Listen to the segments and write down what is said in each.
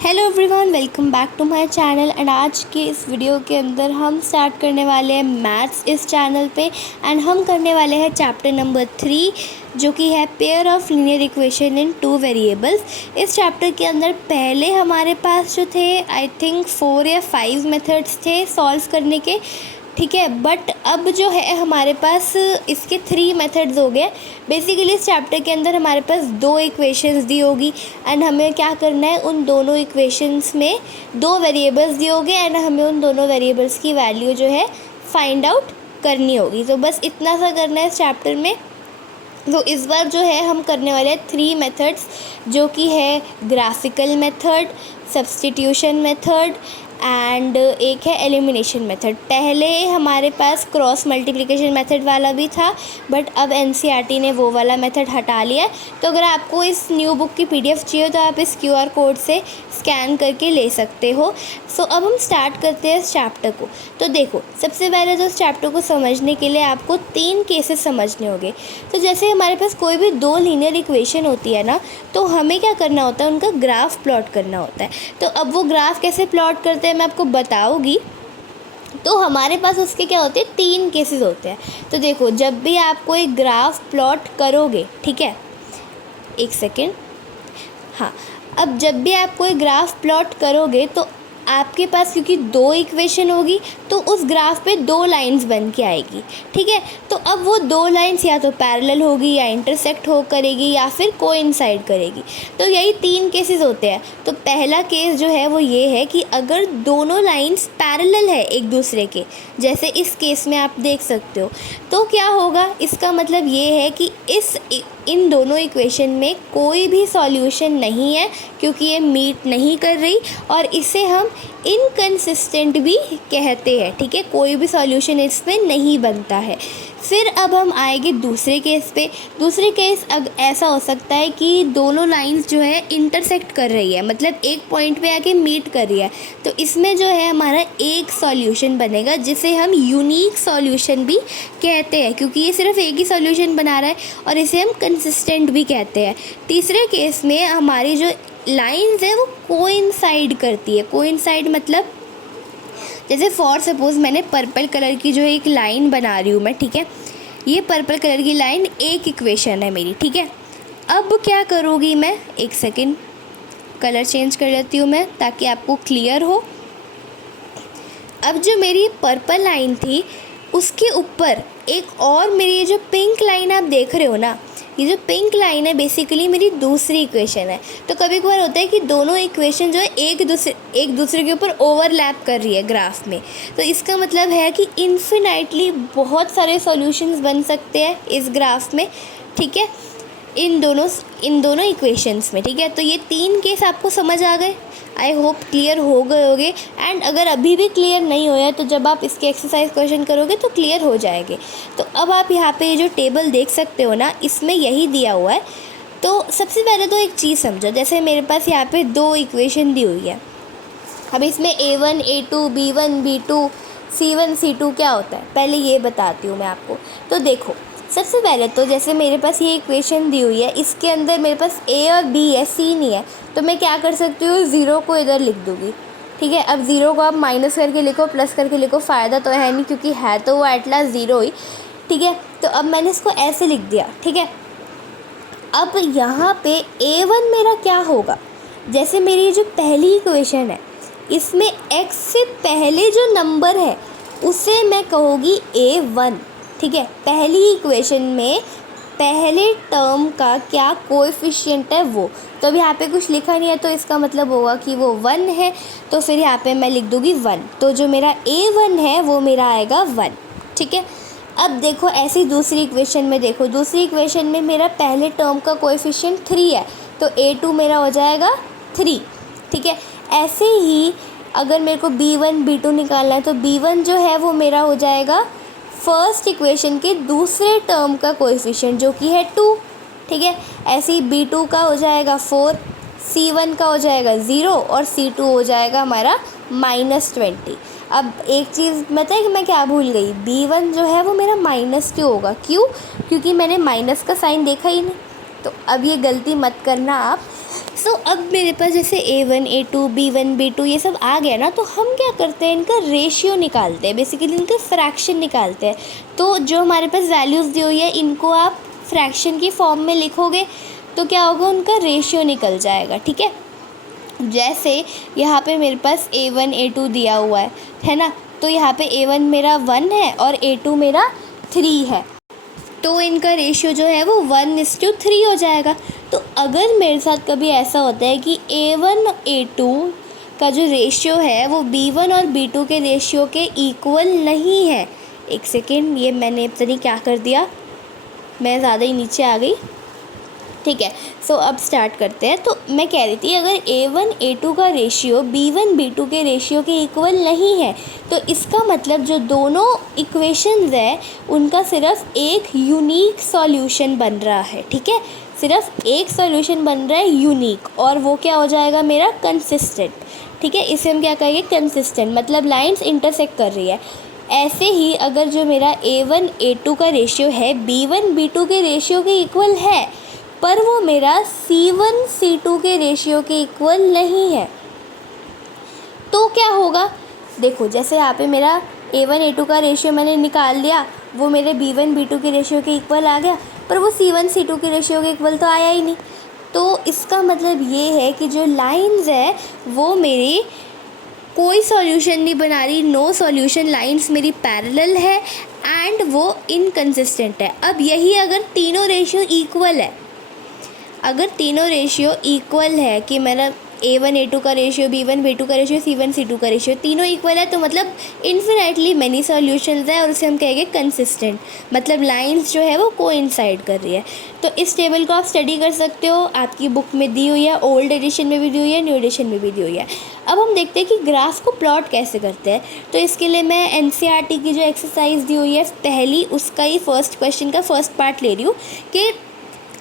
Hello everyone, welcome back to my channel. And आज के इस वीडियो के अंदर हम स्टार्ट करने वाले हैं मैथ्स इस चैनल पे। एंड हम करने वाले हैं चैप्टर नंबर 3 जो कि है pair of linear equation in 2 variables. इस चैप्टर के अंदर पहले हमारे पास जो थे आई थिंक 4 या 5 मेथड्स थे सॉल्व करने के, ठीक है। बट अब जो है हमारे पास इसके 3 मेथड्स हो गए। बेसिकली इस चैप्टर के अंदर हमारे पास 2 इक्वेशंस दी होगी एंड हमें क्या करना है, उन दोनों इक्वेशंस में 2 वेरिएबल्स दिए होंगे एंड हमें उन दोनों वेरिएबल्स की वैल्यू जो है फाइंड आउट करनी होगी। तो बस इतना सा करना है इस चैप्टर में। तो इस बार जो है हम करने वाले हैं 3 मेथड्स जो कि है graphical method, substitution method and एक है एलिमिनेशन मेथड। पहले हमारे पास क्रॉस मल्टीप्लिकेशन मेथड वाला भी था बट अब एनसीईआरटी ने वो वाला मेथड हटा लिया है। तो अगर आपको इस न्यू बुक की पीडीएफ चाहिए तो आप इस क्यूआर कोड से स्कैन करके ले सकते हो। सो अब हम स्टार्ट करते हैं इस चैप्टर को। तो देखो, सबसे पहले तो इस चैप्टर को समझने के लिए आपको 3 केसेस समझने होंगे। तो जैसे हमारे पास कोई भी 2 लीनियर इक्वेशन होती है ना, तो हमें क्या करना होता है, उनका ग्राफ प्लॉट करना होता है। तो अब वो ग्राफ कैसे प्लॉट करते हैं मैं आपको बताऊंगी। तो हमारे पास उसके क्या होते हैं, 3 केसेस होते हैं। तो देखो, जब भी आप कोई ग्राफ प्लॉट करोगे, ठीक है, एक सेकेंड, हाँ, अब जब भी आप कोई ग्राफ प्लॉट करोगे तो आपके पास क्योंकि 2 इक्वेशन होगी तो उस ग्राफ पे 2 लाइंस बन के आएगी, ठीक है। तो अब वो 2 लाइंस या तो पैरेलल होगी या इंटरसेक्ट हो करेगी या फिर कोइंसाइड करेगी। तो यही 3 केसेस होते हैं। तो पहला केस जो है वो ये है कि अगर दोनों लाइंस पैरेलल है एक दूसरे के, जैसे इस केस में आप देख सकते हो, तो क्या होगा, इसका मतलब ये है कि इन दोनों इक्वेशन में कोई भी सॉल्यूशन नहीं है क्योंकि ये मीट नहीं कर रही और इसे हम इनकंसिस्टेंट भी कहते हैं, ठीक है। कोई भी सॉल्यूशन इसमें नहीं बनता है। फिर अब हम आएंगे दूसरे केस पे। दूसरे केस ऐसा हो सकता है कि दोनों लाइंस जो है इंटरसेक्ट कर रही है, मतलब एक पॉइंट पे आके मीट कर रही है। तो इसमें जो है हमारा एक सॉल्यूशन बनेगा जिसे हम यूनिक सॉल्यूशन भी कहते हैं क्योंकि ये सिर्फ एक ही सॉल्यूशन बना रहा है, और इसे हम कंसिस्टेंट भी कहते हैं। तीसरे केस में हमारी जो लाइंस है वो कोइंसाइड करती है। कोइंसाइड मतलब जैसे फॉर सपोज़ मैंने पर्पल कलर की जो एक लाइन बना रही हूँ मैं, ठीक है, ये पर्पल कलर की लाइन एक इक्वेशन है मेरी, ठीक है। अब क्या करूँगी मैं, एक सेकेंड, कलर चेंज कर लेती हूँ मैं ताकि आपको क्लियर हो। अब जो मेरी पर्पल लाइन थी उसके ऊपर एक और मेरी ये जो पिंक लाइन आप देख रहे हो ना, ये जो पिंक लाइन है बेसिकली मेरी दूसरी इक्वेशन है। तो कभी कभार होता है कि दोनों इक्वेशन जो है एक दूसरे के ऊपर ओवरलैप कर रही है ग्राफ में। तो इसका मतलब है कि इन्फिनाइटली बहुत सारे सॉल्यूशंस बन सकते हैं इस ग्राफ में, ठीक है, इन दोनों इक्वेशंस में, ठीक है। तो ये 3 केस आपको समझ आ गए, आई होप क्लियर हो गए होंगे। एंड अगर अभी भी क्लियर नहीं हुआ है तो जब आप इसके एक्सरसाइज क्वेश्चन करोगे तो क्लियर हो जाएंगे। तो अब आप यहाँ पे ये जो टेबल देख सकते हो ना, इसमें यही दिया हुआ है। तो सबसे पहले तो एक चीज़ समझो, जैसे मेरे पास यहाँ पे 2 इक्वेशन दी हुई है। अब इसमें A1 A2 B1 B2 C1 C2 क्या होता है पहले ये बताती हूँ मैं आपको। तो देखो, सबसे पहले तो जैसे मेरे पास ये इक्वेशन दी हुई है, इसके अंदर मेरे पास A और B है, C नहीं है। तो मैं क्या कर सकती हूँ, 0 को इधर लिख दूँगी, ठीक है। अब 0 को आप माइनस करके लिखो, प्लस करके लिखो, फ़ायदा तो है नहीं क्योंकि है तो वो एट लास्ट 0 ही, ठीक है। तो अब मैंने इसको ऐसे लिख दिया, ठीक है। अब यहाँ पे A1 मेरा क्या होगा, जैसे मेरी ये जो पहली इक्वेशन है इसमें x से पहले जो नंबर है उसे मैं कहूँगी A1, ठीक है। पहली इक्वेशन में पहले टर्म का क्या कोएफिशिएंट है वो, तो अब यहाँ पे कुछ लिखा नहीं है तो इसका मतलब होगा कि वो 1 है। तो फिर यहाँ पे मैं लिख दूँगी 1। तो जो मेरा A1 है वो मेरा आएगा 1, ठीक है। अब देखो ऐसी दूसरी इक्वेशन में देखो, दूसरी इक्वेशन में मेरा पहले टर्म का कोएफिशिएंट 3 है तो A2 मेरा हो जाएगा 3, ठीक है। ऐसे ही अगर मेरे को B1 B2 निकालना है तो B1 जो है वो मेरा हो जाएगा फर्स्ट इक्वेशन के दूसरे टर्म का कोएफिशिएंट जो कि है 2, ठीक है। ऐसे ही B2 का हो जाएगा 4, C1 का हो जाएगा 0 और C2 हो जाएगा हमारा -20। अब एक चीज़ पता है कि मैं क्या भूल गई, B1 जो है वो मेरा -2 होगा, क्योंकि मैंने माइनस का साइन देखा ही नहीं। तो अब ये गलती मत करना आप, सो अब मेरे पास जैसे A1 A2 B1 B2 ये सब आ गया ना, तो हम क्या करते हैं, इनका रेशियो निकालते हैं, बेसिकली इनका फ्रैक्शन निकालते हैं। तो जो हमारे पास वैल्यूज़ दी हुई है इनको आप फ्रैक्शन की फॉर्म में लिखोगे तो क्या होगा, उनका रेशियो निकल जाएगा। ठीक है, जैसे यहाँ पे मेरे पास A1 A2 दिया हुआ है ना, तो यहाँ पे A1 मेरा 1 है और A2 मेरा 3 है, तो इनका रेशियो जो है वो 1:3 हो जाएगा। तो अगर मेरे साथ कभी ऐसा होता है कि A1 A2 का जो रेशियो है वो B1 और B2 के रेशियो के इक्वल नहीं है, एक सेकेंड, ये मैंने पता नहीं क्या कर दिया, मैं ज़्यादा ही नीचे आ गई। ठीक है, सो अब स्टार्ट करते हैं। तो मैं कह रही थी अगर A1 A2 का रेशियो B1 B2 के रेशियो के इक्वल नहीं है तो इसका मतलब जो दोनों इक्वेशंस है उनका सिर्फ एक यूनिक सॉल्यूशन बन रहा है। ठीक है, सिर्फ एक सॉल्यूशन बन रहा है यूनिक, और वो क्या हो जाएगा मेरा, कंसिस्टेंट। ठीक है, इसे हम क्या कहेंगे, कंसिस्टेंट, मतलब लाइंस इंटरसेक्ट कर रही है। ऐसे ही अगर जो मेरा A1 A2 का रेशियो है B1 B2 के रेशियो के इक्वल है पर वो मेरा C1 C2 के रेशियो के इक्वल नहीं है, तो क्या होगा, देखो जैसे यहाँ पे मेरा A1 A2 का रेशियो मैंने निकाल लिया, वो मेरे B1 B2 के रेशियो के इक्वल आ गया, पर वो C1 C2 के रेशियो के इक्वल तो आया ही नहीं। तो इसका मतलब ये है कि जो लाइंस है वो मेरी कोई सॉल्यूशन नहीं बना रही, नो सॉल्यूशन, लाइंस मेरी पैरेलल है एंड वो इनकंसिस्टेंट है। अब यही अगर तीनों रेशियो इक्वल है, अगर तीनों रेशियो इक्वल है कि मेरा A1 A2 का रेशियो B1 B2 का रेशियो C1 C2 का रेशियो तीनों इक्वल है, तो मतलब इन्फिनाइटली मैनी सॉल्यूशंस है और उसे हम कहेंगे कंसिस्टेंट, मतलब लाइंस जो है वो कोइंसाइड कर रही है। तो इस टेबल को आप स्टडी कर सकते हो, आपकी बुक में दी हुई है, ओल्ड एडिशन में भी दी हुई है, न्यू एडिशन में भी दी हुई है। अब हम देखते हैं कि ग्राफ को प्लॉट कैसे करते हैं। तो इसके लिए मैं NCERT की जो एक्सरसाइज दी हुई है पहली, उसका ही फर्स्ट क्वेश्चन का फर्स्ट पार्ट ले रही हूँ कि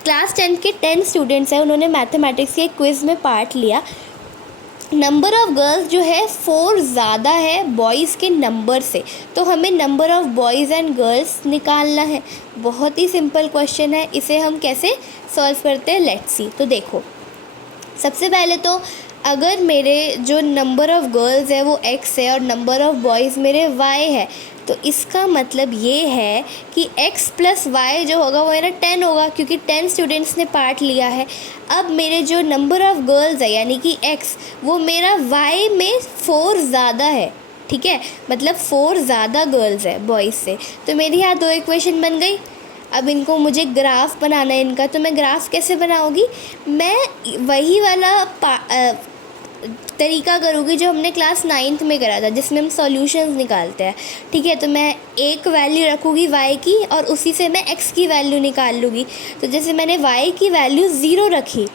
क्लास 10 के 10 स्टूडेंट्स हैं, उन्होंने मैथमेटिक्स के क्विज़ में पार्ट लिया। नंबर ऑफ़ गर्ल्स जो है 4 ज़्यादा है बॉयज़ के नंबर से, तो हमें number of boys and girls निकालना है। बहुत ही सिंपल क्वेश्चन है, इसे हम कैसे सॉल्व करते हैं, लेट्स सी। तो देखो, सबसे पहले तो अगर मेरे जो नंबर ऑफ़ गर्ल्स है वो x है और नंबर ऑफ़ बॉयज़ मेरे y है, तो इसका मतलब ये है कि x + y जो होगा वो मेरा 10 होगा, क्योंकि 10 स्टूडेंट्स ने पार्ट लिया है। अब मेरे जो नंबर ऑफ़ गर्ल्स है यानी कि x, वो मेरा y में 4 ज़्यादा है। ठीक है, मतलब 4 ज़्यादा गर्ल्स है बॉयज़ से, तो मेरी यहाँ 2 इक्वेशन बन गई। अब इनको मुझे ग्राफ बनाना है इनका, तो मैं ग्राफ कैसे बनाऊँगी, मैं वही वाला तरीका करूँगी जो हमने क्लास 9th में करा था, जिसमें हम सॉल्यूशंस निकालते हैं। ठीक है, तो मैं एक वैल्यू रखूँगी y की और उसी से मैं x की वैल्यू निकाल लूँगी। तो जैसे मैंने y की वैल्यू 0 रखी,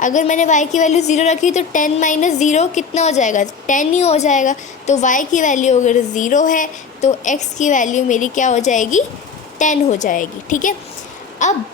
अगर मैंने y की वैल्यू 0 रखी तो 10 - 0 कितना हो जाएगा, 10 ही हो जाएगा। तो y की वैल्यू अगर 0 है तो x की वैल्यू मेरी क्या हो जाएगी, 10 हो जाएगी। ठीक है, अब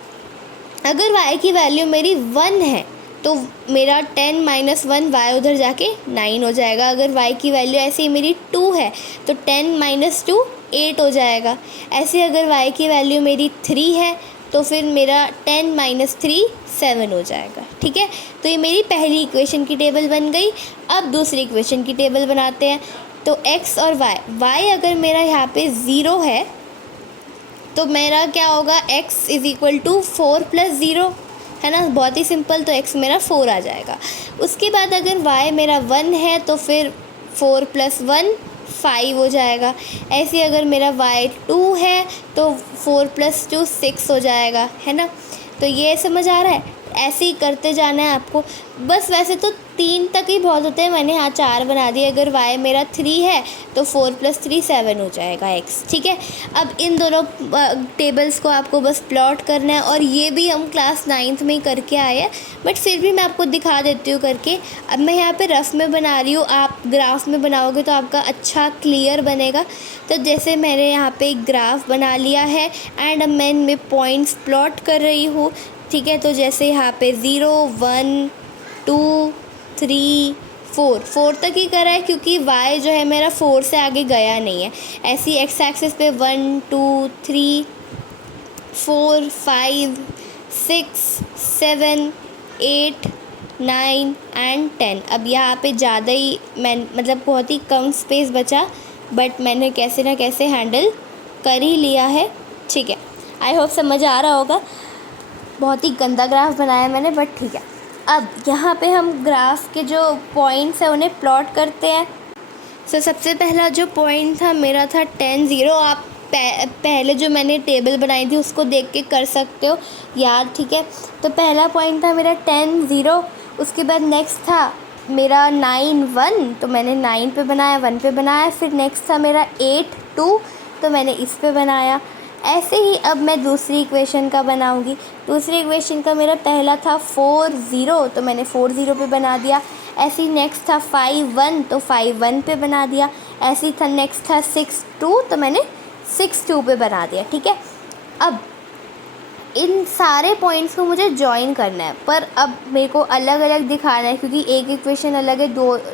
अगर y की वैल्यू मेरी 1 है तो मेरा 10 - 1 y उधर जाके 9 हो जाएगा। अगर y की वैल्यू ऐसे ही मेरी 2 है तो 10 - 2 8 हो जाएगा। ऐसे अगर y की वैल्यू मेरी 3 है तो फिर मेरा 10 - 3 7 हो जाएगा। ठीक है, तो ये मेरी पहली इक्वेशन की टेबल बन गई। अब दूसरी इक्वेशन की टेबल बनाते हैं। तो x और y अगर मेरा यहाँ पे 0 है तो मेरा क्या होगा, x = 4 + 0 है ना, बहुत ही सिंपल। तो x मेरा 4 आ जाएगा। उसके बाद अगर y मेरा 1 है तो फिर 4 + 1 5 हो जाएगा। ऐसे अगर मेरा y 2 है तो 4 + 2 6 हो जाएगा, है ना। तो ये समझ आ रहा है, ऐसे ही करते जाना है आपको बस। वैसे तो 3 तक ही बहुत होते हैं, मैंने यहाँ 4 बना दिए। अगर y मेरा 3 है तो 4 + 3 7 हो जाएगा x। ठीक है, अब इन दोनों टेबल्स को आपको बस प्लॉट करना है, और ये भी हम क्लास 9th में ही करके आए हैं, बट फिर भी मैं आपको दिखा देती हूँ करके। अब मैं यहाँ पे रफ में बना रही हूँ, आप ग्राफ में बनाओगे तो आपका अच्छा क्लियर बनेगा। तो जैसे मैंने यहाँ पे एक ग्राफ बना लिया है एंड अब मैं इनमें पॉइंट्स प्लॉट कर रही हूँ। ठीक है, तो जैसे यहाँ पे 0 1 2 3 4 तक ही करा है, क्योंकि y जो है मेरा 4 से आगे गया नहीं है। ऐसी एक्स एक्सिस पे 1 2 3 4 5 6 7 8 9 एंड 10। अब यहाँ पे ज़्यादा ही मतलब बहुत ही कम स्पेस बचा, बट मैंने कैसे ना कैसे हैंडल कर ही लिया है। ठीक है, आई होप समझ आ रहा होगा। बहुत ही गंदा ग्राफ बनाया मैंने, बट ठीक है। अब यहाँ पे हम ग्राफ के जो पॉइंट्स हैं उन्हें प्लॉट करते हैं। सबसे पहला जो पॉइंट था मेरा था 10 0। आप पहले जो मैंने टेबल बनाई थी उसको देख के कर सकते हो याद, ठीक है। तो पहला पॉइंट था मेरा 10 0। उसके बाद नेक्स्ट था मेरा 9 1, तो मैंने 9 पे बनाया, 1 पे बनाया। फिर नेक्स्ट था मेरा 8 2, तो मैंने इस पे बनाया। ऐसे ही अब मैं दूसरी इक्वेशन का बनाऊंगी। दूसरी इक्वेशन का मेरा पहला था 4 0, तो मैंने 4 0 पे बना दिया। ऐसे ही नेक्स्ट था 5 1, तो 5 1 पे बना दिया। ऐसे ही था नेक्स्ट था 6 2, तो मैंने 6 2 पे बना दिया। ठीक है, अब इन सारे पॉइंट्स को मुझे जॉइन करना है, पर अब मेरे को अलग अलग दिखाना है क्योंकि एक इक्वेशन अलग है,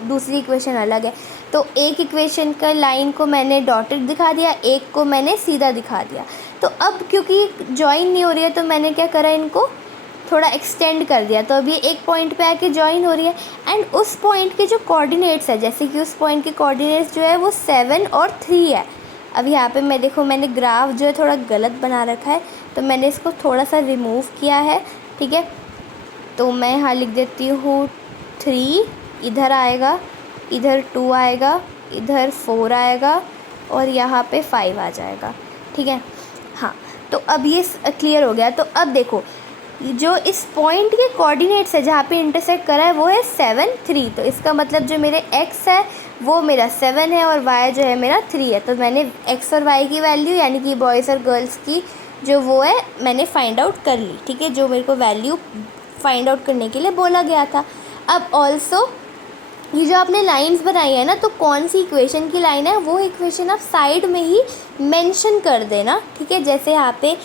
दूसरी इक्वेशन अलग है। तो एक इक्वेशन का लाइन को मैंने डॉटेड दिखा दिया, एक को मैंने सीधा दिखा दिया। तो अब क्योंकि जॉइन नहीं हो रही है तो मैंने क्या करा, इनको थोड़ा एक्सटेंड कर दिया। तो अब ये एक पॉइंट पे आके जॉइन हो रही है। एंड उस पॉइंट के जो कोऑर्डिनेट्स है, जैसे कि उस पॉइंट के कोऑर्डिनेट्स जो है वो 7 और 3 है। अब यहाँ पे मैं देखो, मैंने ग्राफ जो है थोड़ा गलत बना रखा है, तो मैंने इसको थोड़ा सा रिमूव किया है। ठीक है, तो मैं यहाँ लिख देती हूँ 3, इधर आएगा, इधर 2 आएगा, इधर 4 आएगा और यहाँ पे 5 आ जाएगा। ठीक है, हाँ, तो अब ये क्लियर हो गया। तो अब देखो, जो इस पॉइंट के कोऑर्डिनेट्स है जहाँ पे इंटरसेक्ट करा है वो है 7 3। तो इसका मतलब जो मेरे x है वो मेरा 7 है और y जो है मेरा 3 है। तो मैंने x और y की वैल्यू, यानी कि बॉयज़ और गर्ल्स की जो वो है, मैंने फाइंड आउट कर ली। ठीक है, जो मेरे को वैल्यू फाइंड आउट करने के लिए बोला गया था। अब ऑल्सो ये जो आपने लाइंस बनाई है ना, तो कौन सी इक्वेशन की लाइन है वो इक्वेशन आप साइड में ही मेंशन कर देना। ठीक है, जैसे यहाँ पे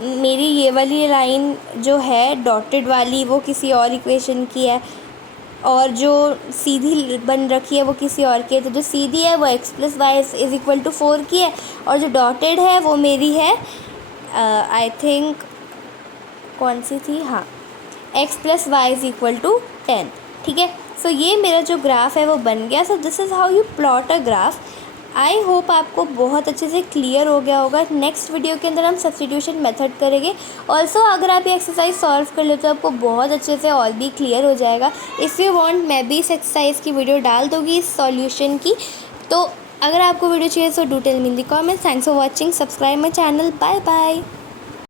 मेरी ये वाली लाइन जो है डॉटेड वाली वो किसी और इक्वेशन की है, और जो सीधी बन रखी है वो किसी और की है। तो जो सीधी है वो x + y = 4 की है, और जो डॉटेड है वो मेरी है आई थिंक कौन सी थी, हाँ, x + y = 10। ठीक है, सो ये मेरा जो ग्राफ है वो बन गया। So this is how you plot a graph. I hope आपको बहुत अच्छे से क्लियर हो गया होगा। नेक्स्ट वीडियो के अंदर हम सब्स्टिट्यूशन मेथड करेंगे। ऑल्सो अगर आप ये एक्सरसाइज सॉल्व कर ले तो आपको बहुत अच्छे से और भी क्लियर हो जाएगा। इफ़ यू वांट, मैं भी इस एक्सरसाइज की वीडियो डाल दूँगी इस सॉल्यूशन की। तो अगर आपको वीडियो चाहिए तो do tell me in the comments. Thanks for watching, subscribe my channel, bye bye.